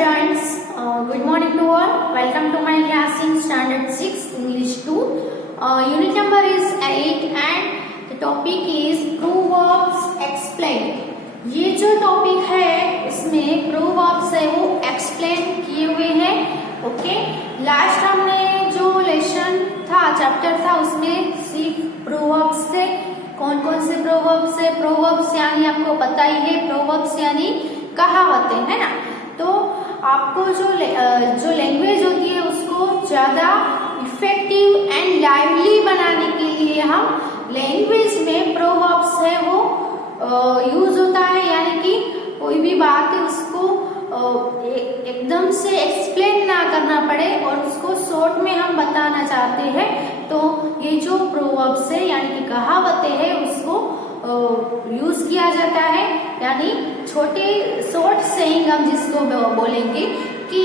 students, good morning to all. Welcome to my class in standard 6 English 2. Unit number is 8 and the topic is proverbs explained. ये जो topic है इसमें proverbs है वो explain किए हुए हैं. ओके, लास्ट हमने जो लेसन था चैप्टर था उसमें सिर्फ proverbs से कौन कौन से proverbs है. proverbs यानी आपको पता ही है, proverbs यानी कहावतें, है ना. तो आपको जो लैंग्वेज होती है उसको ज्यादा इफेक्टिव एंड लाइवली बनाने के लिए हम लैंग्वेज में प्रोवर्ब्स है वो यूज होता है. यानी कि कोई भी बात है उसको एकदम से एक्सप्लेन ना करना पड़े और उसको शॉर्ट में हम बताना चाहते हैं तो ये जो प्रोवर्ब्स है यानी कि कहावतें है उसको यूज किया जाता है. यानी छोटे शॉर्ट सेइंग हम जिसको बोलेंगे कि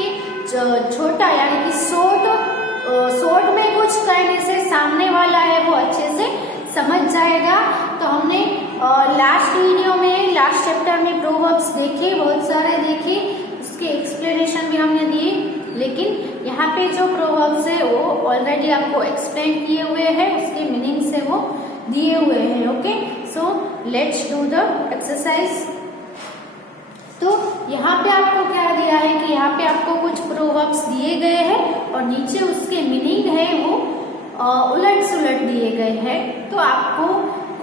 छोटा यानी कि शॉर्ट में कुछ कहने से सामने वाला है वो अच्छे से समझ जाएगा. तो हमने लास्ट वीडियो में लास्ट चैप्टर में प्रोवर्ब्स देखे, बहुत सारे देखे, उसके एक्सप्लेनेशन भी हमने दिए. लेकिन यहाँ पे जो प्रोवर्ब्स है वो ऑलरेडी आपको एक्सप्लेन किए हुए हैं, उसके मीनिंग से वो दिए हुए हैं. Okay, so let's do the exercise. तो यहाँ पे आपको क्या दिया है कि यहाँ पे आपको कुछ प्रोवर्ब्स दिए गए हैं और नीचे उसके मीनिंग है वो उलट सुलट दिए गए हैं. तो आपको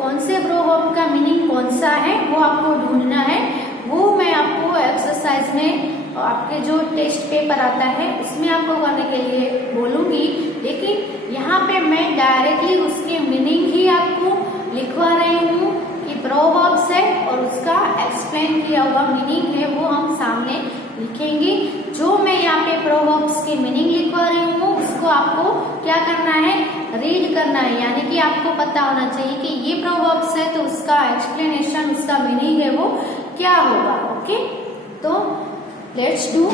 कौन से प्रोवर्ब का मीनिंग कौन सा है वो आपको ढूंढना है. वो मैं आपको एक्सरसाइज में आपके जो टेस्ट पेपर आता है उसमें आपको करने के लिए बोलूंगी. लेकिन यहाँ पे मैं डायरेक्टली उसके मीनिंग ही आपको लिखवा रही हूँ कि प्रोवर्ब्स है और उसका एक्सप्लेन किया हुआ मीनिंग है वो हम सामने लिखेंगे. जो मैं यहाँ पे प्रोवर्ब्स के मीनिंग लिखवा रही हूँ उसको आपको क्या करना है, रीड करना है. यानी कि आपको पता होना चाहिए कि ये प्रोवर्ब्स है तो उसका एक्सप्लेनेशन, उसका मीनिंग है वो क्या होगा. ओके, तो लेट्स डू.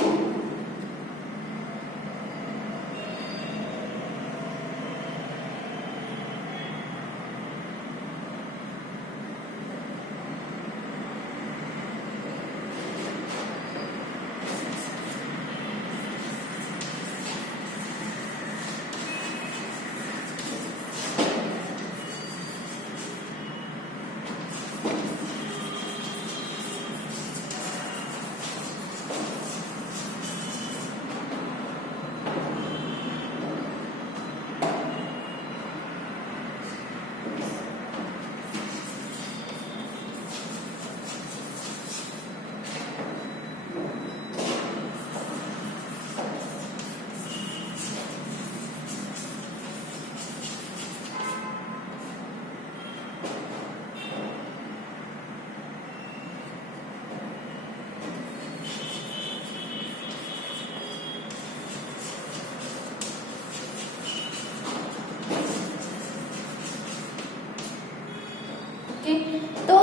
तो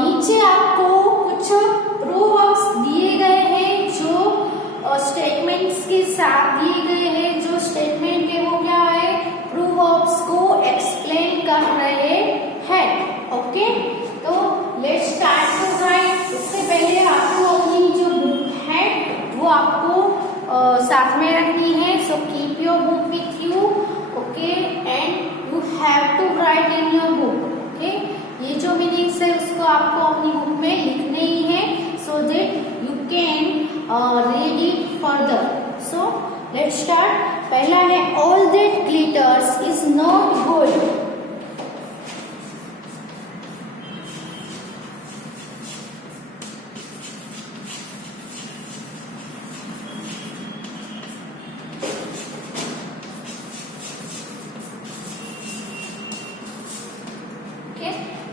नीचे आपको कुछ प्रोवर्ब्स दिए गए हैं जो स्टेटमेंट्स के साथ दिए गए हैं. जो स्टेटमेंट है वो क्या है, प्रोवर्ब्स को एक्सप्लेन कर रहे हैं. ओके, तो लेट्स स्टार्ट टू राइट. उससे पहले आपको अपनी जो बुक है वो आपको साथ में रखनी है. So keep your book with you. Okay, and you have to write in your book. Okay, ये जो मीनिंग्स है उसको आपको अपनी बुक में लिखने ही है so that you can read it further. So let's start. पहला है all that glitters is not gold.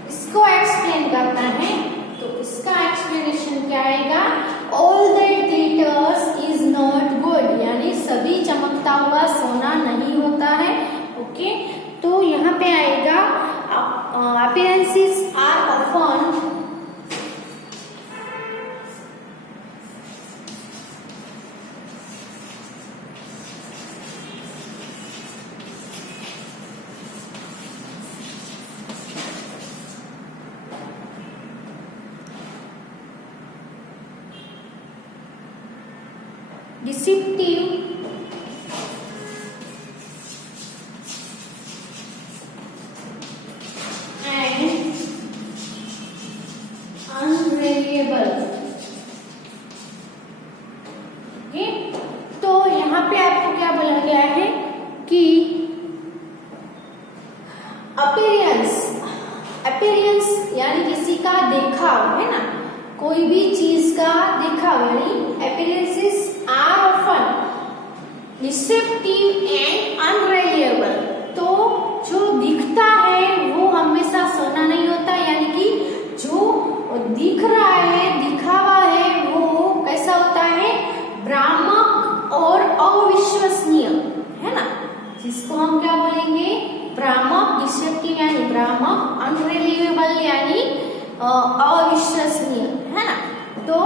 इसको एक्सप्लेन करना है तो इसका एक्सप्लेनेशन क्या आएगा, all that glitters is not gold. यानी सभी चमकता हुआ सोना नहीं होता है. ओके, तो यहाँ पे deceptive and unreliable। ओके, तो यहाँ पे आपको क्या बोला गया है कि अपीयरेंस यानी किसी का देखाव, है ना, कोई भी चीज का देखाव यानी appearances are often deceptive and unreliable. तो जो दिखता है वो हमेशा सोना नहीं होता, यानी कि जो दिख रहा है, दिखावा है, वो कैसा होता है, भ्रामक और अविश्वसनीय, है ना, जिसको हम क्या बोलेंगे, भ्रामक, डिसेप्टिव यानी भ्रामक, अनरिलायबल यानी अविश्वसनीय, है ना। तो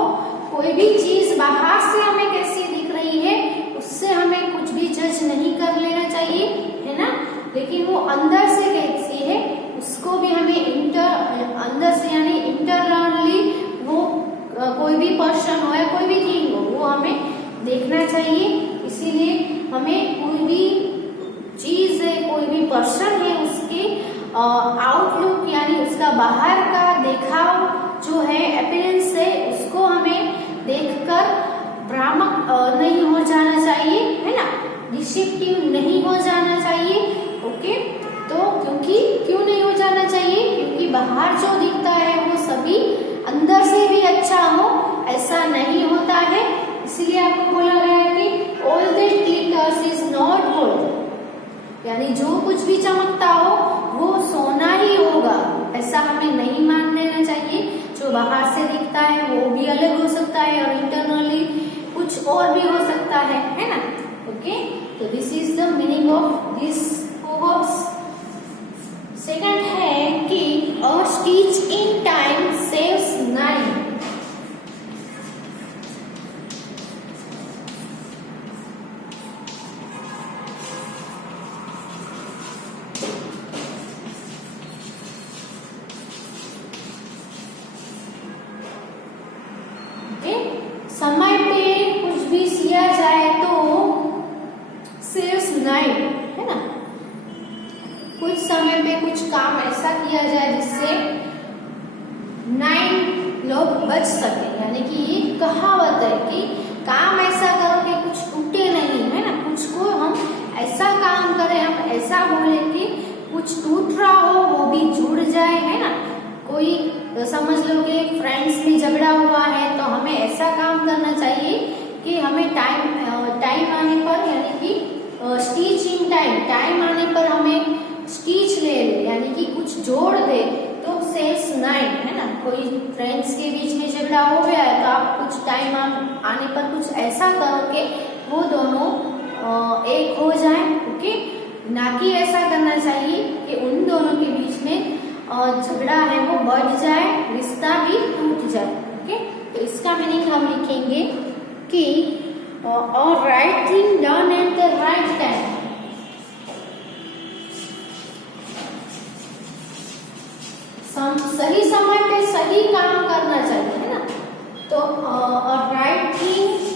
कोई भी चीज बाहर से हमें कैसी दिख रही है उससे हमें कुछ भी जज नहीं कर लेना चाहिए, है ना, लेकिन वो अंदर से कैसी है उसको भी हमें अंदर से यानी इंटरनली वो कोई भी पर्सन हो या कोई भी थिंग हो वो हमें देखना चाहिए। इसीलिए हमें कोई भी चीज है, कोई भी पर्सन है, उसके आउटलुक यानी उसका बाहर का देखाव जो है, अपीयरेंस है, उसको हमें देखकर भ्रामक नहीं हो जाना चाहिए, है ना, डिसेप्टिव नहीं हो जाना चाहिए। ओके, तो क्यों नहीं हो जाना चाहिए, क्योंकि बाहर जो दिखता है वो सभी अंदर से भी अच्छा हो ऐसा नहीं होता है। इसलिए आपको बोला गया है कि all that glitters is not gold, यानी जो कुछ भी चमकता हो वो सोना ही होगा, ऐसा हमें नहीं मान लेना चाहिए। जो बाहर से दिखता है वो भी अलग हो सकता है और इंटरनली कुछ और भी हो सकता है ना। ओके, तो this is the meaning of this proverbs. Second है कि अ स्टिच इन टाइम सेव्स 9। समय पे कुछ भी सिया जाए तो सेव्स 9, है ना, कुछ समय पे कुछ काम ऐसा किया जाए जिससे 9 लोग बच सके, यानी कि ये कहावत है कि काम ऐसा करो कि कुछ टूटे नहीं, है ना, कुछ को हम ऐसा काम करें, हम ऐसा बोले कि कुछ टूट रहा हो वो भी जुड़ जाए, है ना। कोई समझ लो कि फ्रेंड्स में झगड़ा हुआ है तो हमें ऐसा काम करना चाहिए कि हमें टाइम आने पर यानी कि स्टिच इन टाइम आने पर हमें स्टिच ले ले, यानी कि कुछ जोड़ दे तो सेव्स 9, है ना। कोई फ्रेंड्स के बीच में झगड़ा हो गया है तो आप कुछ टाइम आने पर कुछ ऐसा करो कि वो दोनों एक हो जाए। ओके, ना कि ऐसा करना चाहिए कि उन दोनों के बीच में झगड़ा है वो बढ़ जाए, रिश्ता भी टूट जाए। ओके, तो इसका मीनिंग हम लिखेंगे कि और right thing done at the right time, सही समय पे सही काम करना चाहिए, है ना। तो और right thing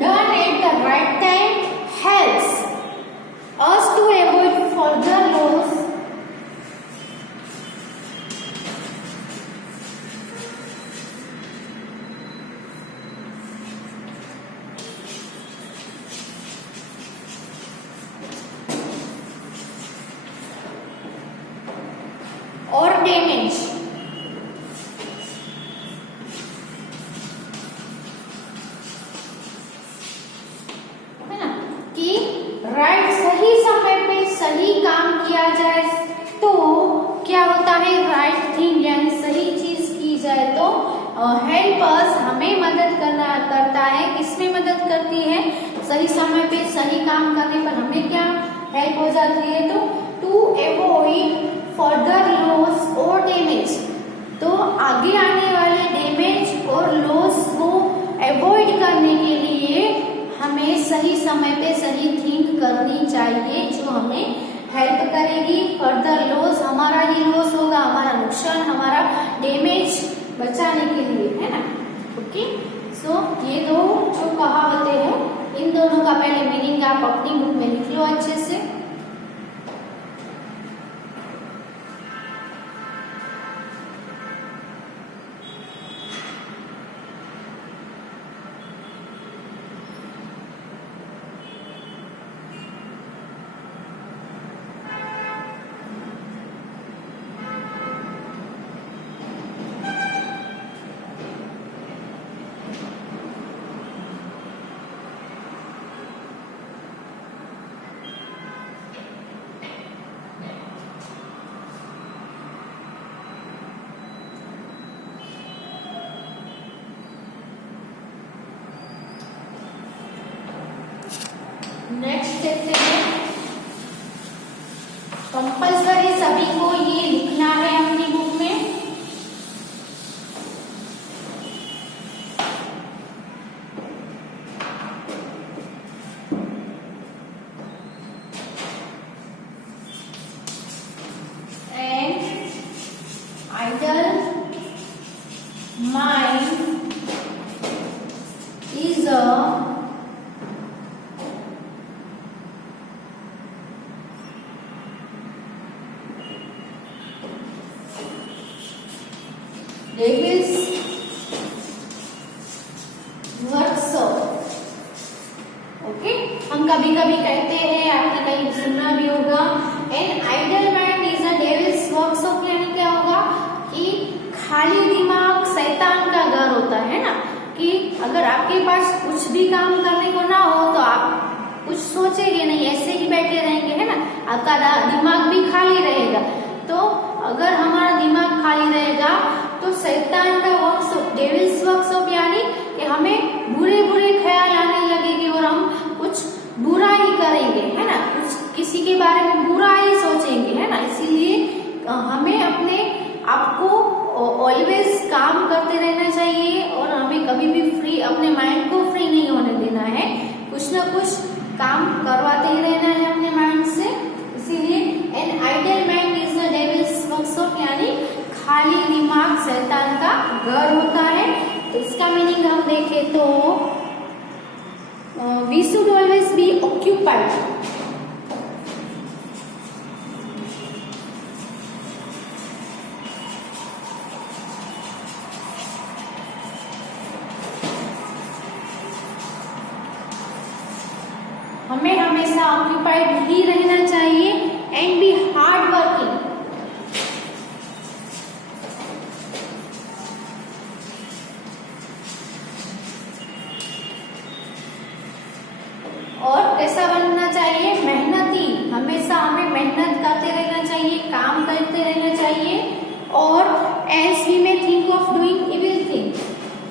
done at the right time helps us to avoid further loss or damage। Right सही समय पे सही काम किया जाए तो क्या होता है, राइट थिंग यानी सही चीज की जाए तो हेल्प अस हमें मदद करता है। किसमें मदद करती है, सही समय पे सही काम करने पर हमें क्या हेल्प हो जाती है, तो टू अवॉइड फर्दर लॉस आगे आने वाले डैमेज और लॉस को अवॉइड करने के लिए हमें सही समय पे सही थिंक करनी चाहिए, जो हमें हेल्प करेगी। फर्दर लॉस, हमारा ही लॉस होगा, हमारा नुकसान, हमारा डैमेज बचाने के लिए, है ना। ओके, सो ये दो जो कहावतें हैं, इन दोनों का पहले मीनिंग आप अपनी बुक में लिख लो अच्छे से। नेक्स्ट देखते हैं, कंपल्सरी सभी को ये लिखना है अपनी बुक में। And idol mind is a devil's workshop। Okay, हम कभी कभी कहते हैं, आपने कहीं सुना भी होगा, an idle mind is a devil's workshop. यानी क्या होगा कि खाली दिमाग शैतान का घर होता है ना, कि अगर आपके पास कुछ भी काम करने को ना हो तो आप कुछ सोचेंगे नहीं, ऐसे ही बैठे रहेंगे, है ना। आपका दिमाग भी खाली रहेगा। तो अगर हमारा दिमाग खाली रहेगा तो शैतान का वर्कशॉप, डेविल्स वर्कशॉप, यानी कि हमें बुरे बुरे ख्याल आने लगेंगे और हम कुछ बुरा ही करेंगे, है ना, कुछ किसी के बारे में बुरा ही सोचेंगे, है ना। इसीलिए हमें अपने आप को ऑलवेज काम करते रहना चाहिए और हमें कभी भी फ्री, अपने माइंड को फ्री नहीं होने देना है, कुछ ना कुछ काम करवाते ही रहना है अपने माइंड से। इसीलिए an idle mind is the devil's workshop, यानी खाली दिमाग शैतान का घर होता है। तो इसका मीनिंग हम देखें तो we should always be occupied. हमें हमेशा ऑक्यूपाइड ही रहना चाहिए एंड बी हार्ड वर्किंग। और कैसा बनना चाहिए, मेहनती। हमेशा हमें मेहनत करते रहना चाहिए, काम करते रहना चाहिए। और else we may think of doing evil thing,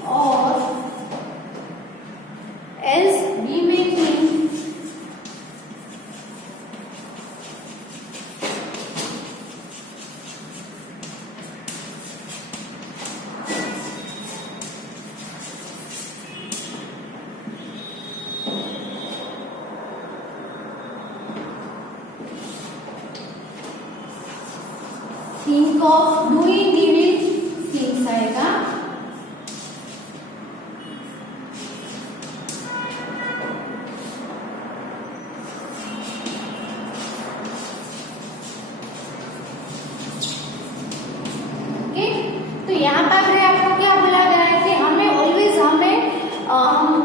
और else we may think think of doing evil things आएगा। ओके, तो यहाँ पर आपको क्या बोला गया है कि हमें ऑलवेज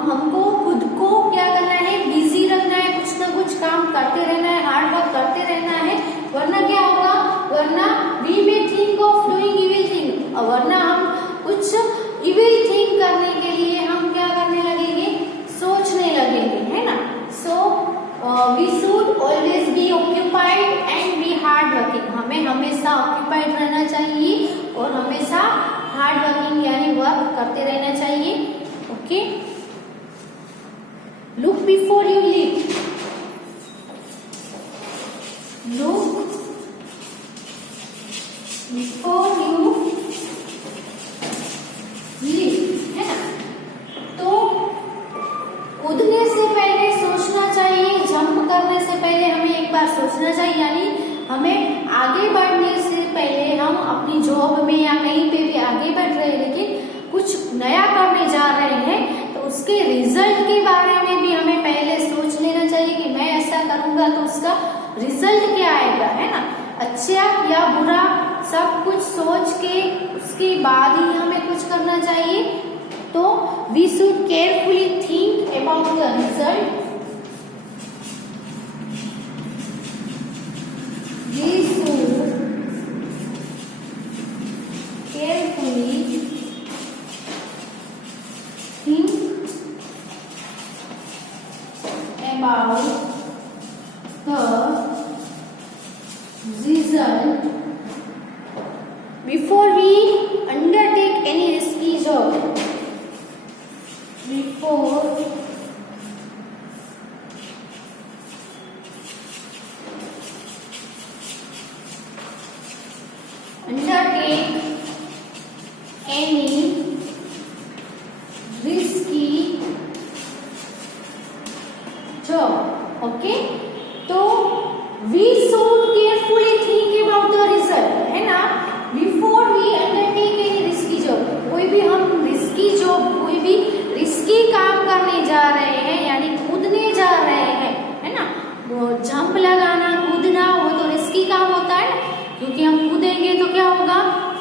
हमको खुद को क्या करना है, बिजी रखना है, कुछ ना कुछ काम करते रहना है, हार्ड वर्क करते रहना है, वरना क्या होगा, वरना we may think of doing evil thing, वरना हम कुछ इविल थिंग करने के लिए हम क्या करने लगेंगे, सोचने लगेंगे, है ना। So we should always be occupied and be hard working. हमें हमेशा ऑक्यूपाइड रहना चाहिए और हमेशा हार्ड वर्किंग यानी वर्क करते रहना चाहिए। Okay, look before you leave, look before you अपनी जॉब में या कहीं पे भी आगे बढ़ रहे हैं लेकिन कुछ नया करने जा रहे हैं तो उसके रिजल्ट के बारे में भी हमें पहले सोच लेना चाहिए कि मैं ऐसा करूंगा तो उसका रिजल्ट क्या आएगा, है ना। अच्छा या बुरा सब कुछ सोच के उसके बाद ही हमें कुछ करना चाहिए। तो we should carefully think about the result. We should carefully think about the result before we undertake any risky job. Before undertake any risky job. Okay, तो we should carefully think about the result, है ना। Before we undertake any risky job, कोई भी हम risky job, कोई भी risky काम करने जा रहे हैं यानी कूदने जा रहे हैं, है ना। वो जंप लगाना, कूदना वो तो रिस्की काम होता है ना, क्योंकि हम कूदेंगे तो क्या होगा,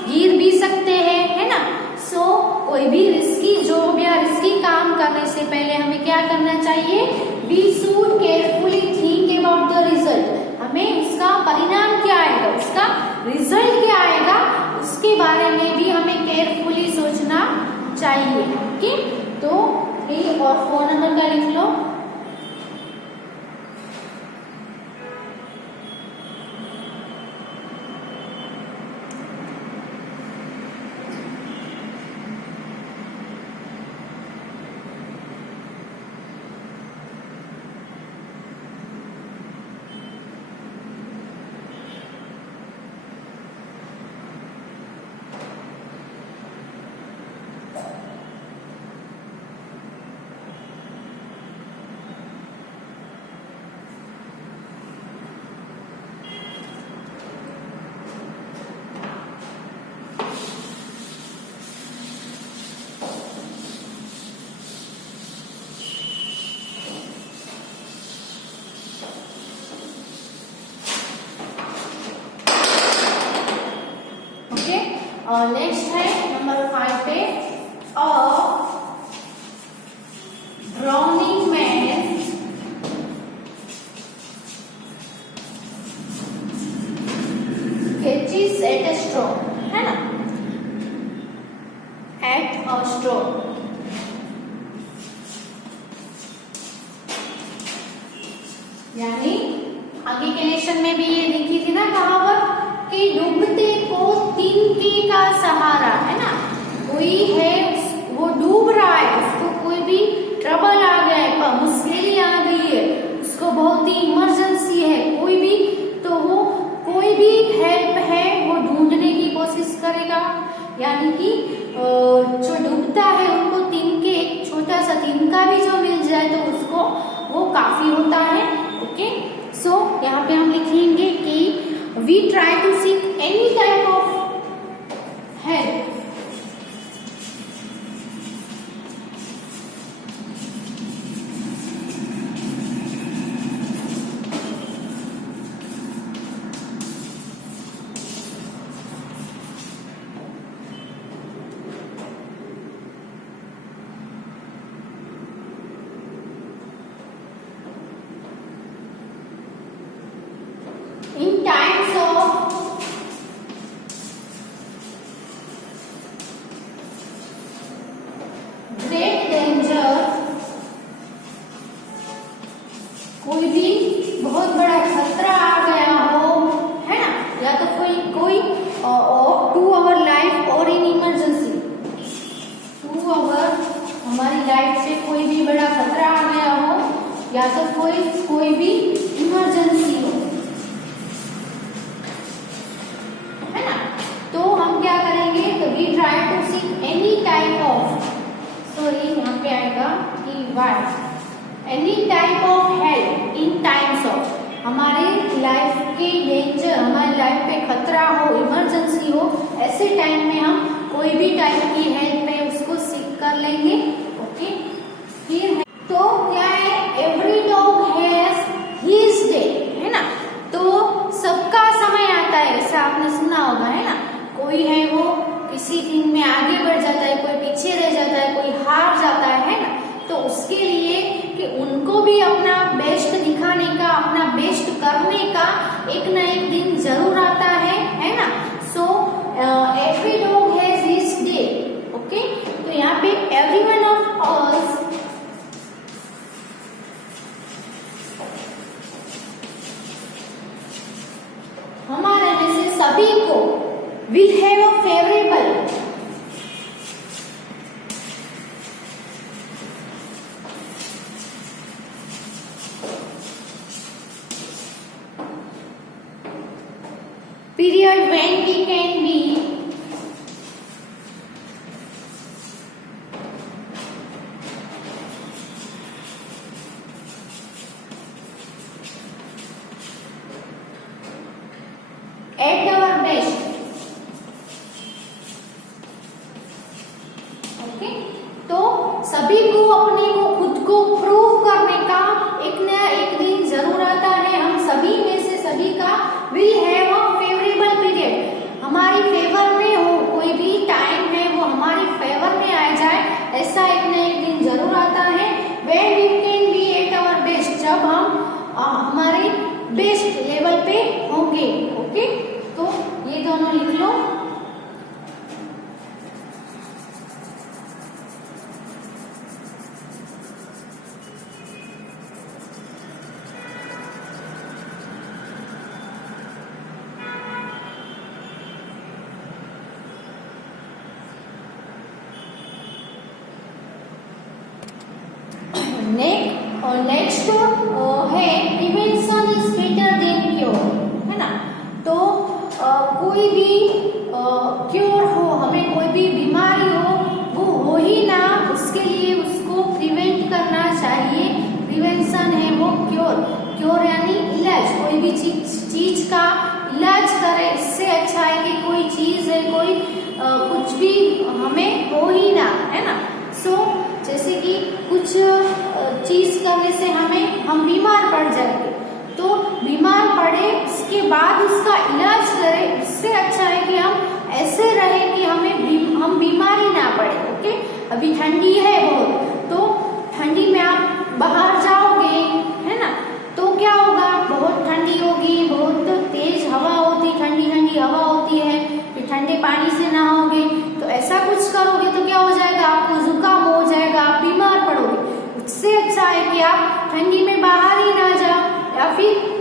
गिर भी सकते हैं, है ना। सो कोई भी रिस्की जॉब या रिस्की काम करने से पहले हमें क्या करना चाहिए, we should carefully think about the result. हमें उसका परिणाम क्या आएगा, उसका रिजल्ट क्या आएगा, उसके बारे में भी हमें केयरफुली सोचना चाहिए। ओके, तो ये और फोन नंबर का लिख लो। और नेक्स्ट है नंबर 5 पे, drowning man catches at a straw, है ना, एट अ स्ट्रॉ। यानी आगे के लेसन में भी ये लिखी थी ना कहावत कि डूबते को तिनके का सहारा, है ना। कोई है वो डूब रहा है, उसको कोई भी ट्रबल आ गया है, मुश्किल आ गई है, उसको बहुत ही इमरजेंसी है, कोई भी, तो वो कोई भी हेल्प है वो ढूंढने की कोशिश करेगा। यानी कि जो डूबता है उनको तिनके, एक छोटा सा तिनका भी जो मिल जाए तो उसको वो काफी होता है। ओके, सो यहाँ पे हम लिखेंगे कि we try to seek any type of help. In times of great danger, कोई भी बहुत बड़ा खतरा आ गया हो, है ना, या तो कोई टू आवर लाइफ और इन इमरजेंसी, टू आवर हमारी लाइफ से कोई भी बड़ा खतरा आ गया हो या तो कोई भी इमरजेंसी हो, है ना, तो हम क्या करेंगे, तो we try to seek any type of, sorry यहाँ पे आएगा कि why, any type of help in times of, हमारे लाइफ के डेंजर, हमारे लाइफ पे खतरा हो, इमरजेंसी हो, कोई भी टाइप की हेल्प है उसको सीख कर लेंगे। ओके, फिर तो क्या है, every dog has his day, है ना। तो सबका समय आता है, ऐसा आपने सुना होगा, है ना। कोई है वो किसी दिन में आगे बढ़ जाता है, कोई पीछे रह जाता है, कोई हार जाता है ना। तो उसके लिए कि उनको भी अपना बेस्ट दिखाने का, अपना बेस्ट करने का एक ना एक दिन जरूर आता है ना। So every dog has his day. Okay, तो यहाँ पे एवरी वन ऑफ अस, हमारे में से सभी को, will have a favorable, period when we can be at our best। Okay, तो सभी को अपने को खुद को प्रूव करने का एक न एक दिन जरूर आता है। हम सभी में से सभी का will have a favourable period, हमारी फेवर में हो, कोई भी टाइम है वो हमारी फेवर में आ जाए, ऐसा एक न एक दिन जरूर आता है। When we can be at our best, जब हम हमारे बेस्ट लेवल पे होंगे। ओके, तो ये दोनों लिख लो। नेक्स्ट है prevention is better than cure, है ना। तो कोई भी क्योर हो, हमें कोई भी बीमारी हो, वो हो ही ना, उसके लिए उसको प्रिवेंट करना चाहिए। प्रिवेंशन है वो क्योर, क्योर यानी इलाज, कोई भी चीज का इलाज करे, इससे अच्छा है कि कोई चीज है, कोई कुछ भी हमें हो ही ना, है ना। सो जैसे कि कुछ चीज करने से हम बीमार पड़ जाएंगे, तो बीमार पड़े उसके बाद उसका इलाज करें, उससे अच्छा है कि हम ऐसे रहे कि हम बीमारी ना पड़े। ओके, अभी ठंडी है बहुत, तो ठंडी में आप बाहर जाओगे, है ना, तो क्या होगा, बहुत ठंडी होगी, बहुत तेज हवा होती, ठंडी ठंडी हवा होती है, फिर ठंडे पानी से नहाओगे, तो ऐसा कुछ करोगे तो क्या हो जाएगा, आपको जुकाम हो जाएगा, आप बीमार पड़ोगे। उससे अच्छा है कि आप ठंडी में बाहर ही ना जाओ, या फिर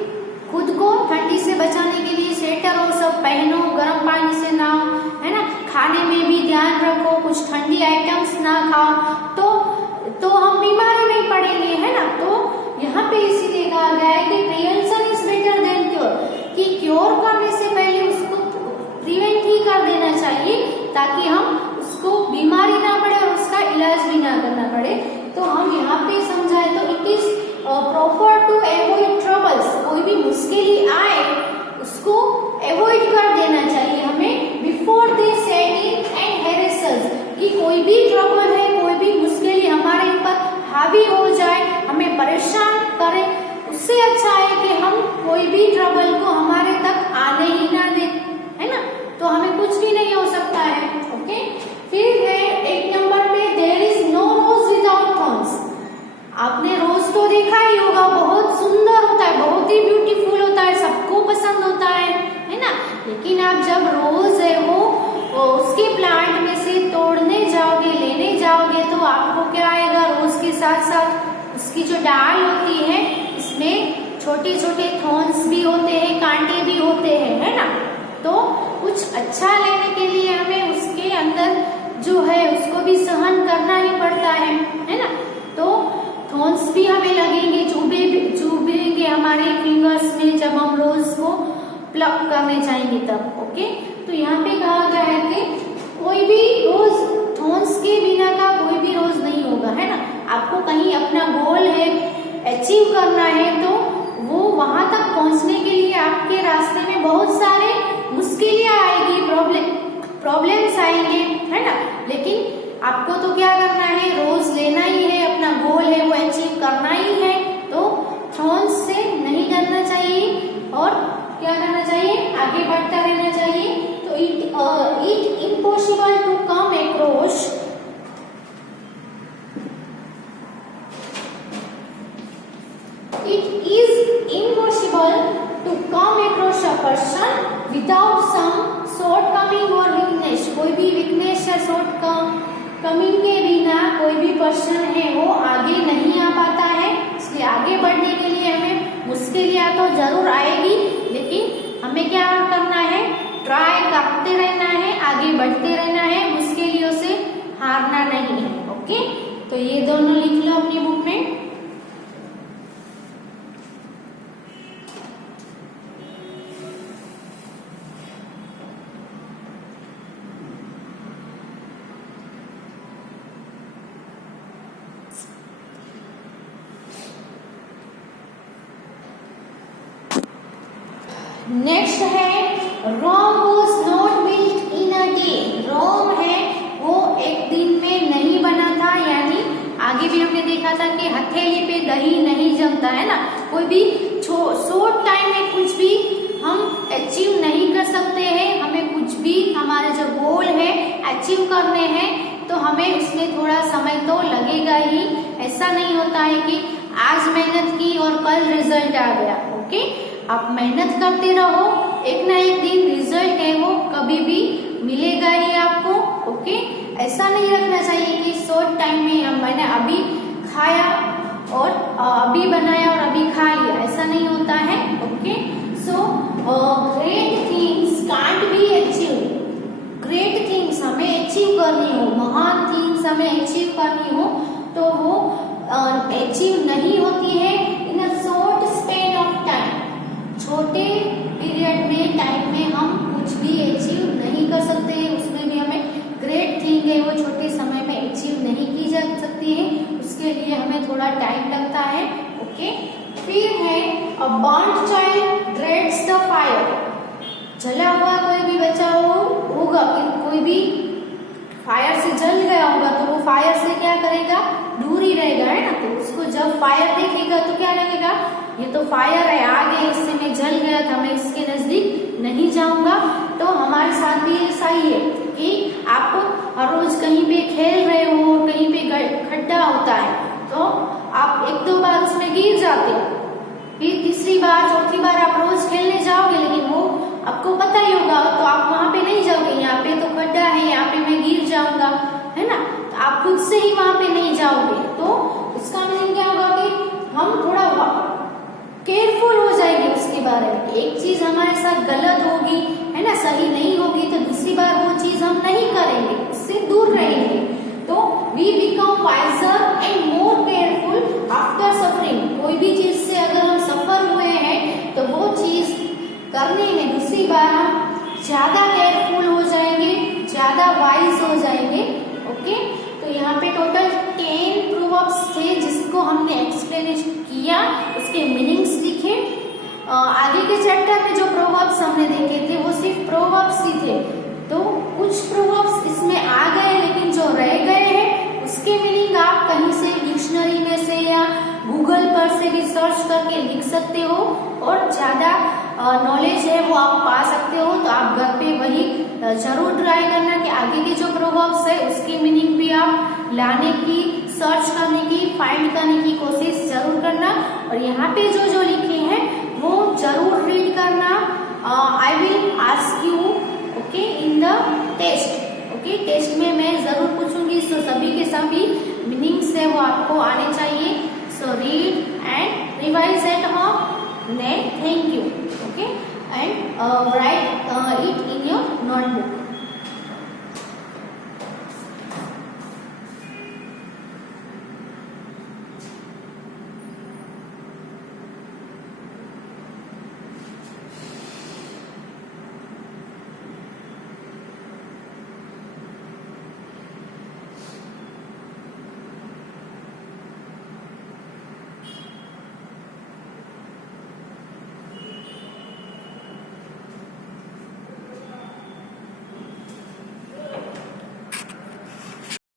खुद को ठंडी से बचाने के लिए स्वेटर और सब पहनो, गर्म पानी से नहाओ, है ना। खाने में भी ध्यान रखो, कुछ ठंडी आइटम्स ना खाओ, तो हम बीमारी नहीं पड़ेंगे, है ना। तो यहाँ पे इसीलिए कहा गया है कि prevention is better than cure, कि क्योर करने से पहले उसको प्रिवेंट ही कर देना चाहिए, ताकि हम उसको बीमारी ना पड़े और उसका इलाज भी ना करना पड़े। तो हम यहाँ पे समझाए तो it is proper to avoid troubles, कोई भी मुश्किल आए उसको अवॉइड कर देना चाहिए हमें, before they set in and harasses, कि कोई भी ट्रबल है, कोई भी मुश्किल हमारे ऊपर हावी हो जाए, हमें परेशान करे, उससे अच्छा है कि हम कोई भी ट्रबल को हमारे तक आने ही ना दे, है ना। तो हमें कुछ भी नहीं हो सकता है। ओके, फिर है 8 नंबर पे, there is no rose without thorns. आपने रोज तो देखा ही होगा, बहुत सुंदर होता है, बहुत ही ब्यूटीफुल होता है, सबको पसंद होता है ना। लेकिन आप जब रोज है वो उसके प्लांट में से तोड़ने जाओगे, लेने जाओगे, तो आपको क्या आएगा, रोज के साथ साथ उसकी जो डाल होती है, इसमें छोटे छोटे थॉर्न्स भी होते हैं, कांटे भी होते हैं, है ना। तो कुछ अच्छा लेने के लिए हमें उसके अंदर जो है उसको भी सहन करना ही पड़ता है ना। तो थॉर्न्स भी हमें लगेंगे, चुभेंगे हमारे फिंगर्स में जब हम रोज को प्लक करने जाएंगे तब। ओके, तो यहाँ पे कहा गया है कि कोई भी रोज थॉर्न्स के बिना का कोई भी रोज नहीं होगा, है ना। आपको कहीं अपना गोल है अचीव करना है, तो वो वहां तक पहुंचने के लिए आपके रास्ते में बहुत सारे मुश्किलें आएगी, प्रॉब्लम्स आएंगे, है ना, लेकिन आपको तो क्या करना है, रोज लेना ही है, अपना गोल है वो अचीव करना ही है, तो थ्रोन से नहीं करना चाहिए और क्या करना चाहिए, आगे बढ़ता रहना चाहिए। तो it impossible to come across It is impossible to come across a person without some shortcoming or weakness. कोई भी weakness या shortcoming के बिना कोई भी पर्सन है वो आगे नहीं आ पाता है। इसलिए आगे बढ़ने के लिए हमें मुश्किलें तो जरूर आएगी, लेकिन हमें क्या करना है, ट्राई करते रहना है, आगे बढ़ते रहना है, मुश्किलों से हारना नहीं है। ओके, तो ये दोनों लिख लो अपनी बुक में। नेक्स्ट है Rome was not built in a day. Rome है वो एक दिन में नहीं बना था, यानी आगे भी हमने देखा था कि हथेली पे दही नहीं जमता है ना, कोई भी शॉर्ट टाइम में कुछ भी हम अचीव नहीं कर सकते हैं। हमें कुछ भी हमारे जो गोल है अचीव करने हैं तो हमें उसमें थोड़ा समय तो लगेगा ही। ऐसा नहीं होता है कि आज मेहनत की और कल रिजल्ट आ गया। ओके, आप मेहनत करते रहो, एक ना एक दिन रिजल्ट है वो कभी भी मिलेगा ही आपको। ओके, ऐसा नहीं रखना चाहिए कि शॉर्ट टाइम में मैंने अभी खाया और अभी बनाया और अभी खा लिया, ऐसा नहीं होता है। Okay, so great things can't be achieve. Great things हमें अचीव करनी हो, महान थिंग्स हमें अचीव करनी हो तो वो अचीव नहीं होती है in a short span of time. छोटे पीरियड में टाइम में हम कुछ भी अचीव नहीं कर सकते हैं। उसमें भी हमें ग्रेट थिंग है वो छोटे समय में अचीव नहीं की जा सकती है, उसके लिए हमें थोड़ा टाइम लगता है। ओके, फिर है a burned child dreads the fire. जला हुआ कोई भी बच्चा होगा, कोई भी फायर से जल गया होगा तो वो फायर से क्या करेगा, दूर ही रहेगा, है ना। तो उसको जब फायर देखेगा तो क्या लगेगा, ये तो फायर है, आगे इससे मैं जल गया था, मैं इसके नजदीक नहीं जाऊंगा। तो हमारे साथ भी ऐसा ही है कि आप हर रोज कहीं पे खेल रहे हो, कहीं पे खड्डा होता है तो आप एक दो बार उसमें गिर जाते हो, फिर तीसरी बार चौथी बार आप रोज खेलने जाओगे, लेकिन वो आपको पता ही होगा तो आप वहां पे नहीं जाओगे, यहाँ पे तो खड्डा है, यहाँ पे मैं गिर जाऊंगा, है ना। तो आप खुद से ही वहां पे नहीं जाओगे। तो इसका मीनिंग क्या होगा कि हम थोड़ा केयरफुल हो जाएंगे उसके बारे में। एक चीज हमारे साथ गलत होगी, है ना, सही नहीं होगी तो दूसरी बार वो चीज हम नहीं करेंगे, उससे दूर रहेंगे। तो we become wiser and more careful after suffering. कोई भी चीज से अगर हम सफर हुए हैं तो वो चीज करने में दूसरी बार हम ज्यादा केयरफुल हो जाएंगे, ज्यादा वाइज हो जाएंगे। ओके, तो यहाँ पे टोटल 10 प्रोवर्ब्स थे जिसको हमने एक्सप्लेनेशन किया, उसके मीनिंग्स लिखे। आगे के चैप्टर में जो प्रोवर्ब्स हमने देखे थे वो सिर्फ प्रोवर्ब्स ही थे, तो कुछ प्रोवर्ब्स इसमें आ गए, लेकिन जो रह गए हैं उसके मीनिंग आप कहीं से डिक्शनरी में से या गूगल पर से भी सर्च करके लिख सकते हो और ज्यादा नॉलेज है वो आप पा सकते हो। तो आप घर पे वही जरूर ट्राई करना कि आगे के जो प्रोवर्ब्स है उसकी मीनिंग भी आप लाने की, सर्च करने की, फाइंड करने की कोशिश जरूर करना। और यहाँ पे जो जो लिखे हैं वो जरूर रीड करना। I will ask you okay in the test. Okay, test में मैं जरूर पूछूंगी, सो सभी के सभी मीनिंग्स है वो आपको आने चाहिए। So read and revise at home. Thank you. Okay, and write it in your notebook.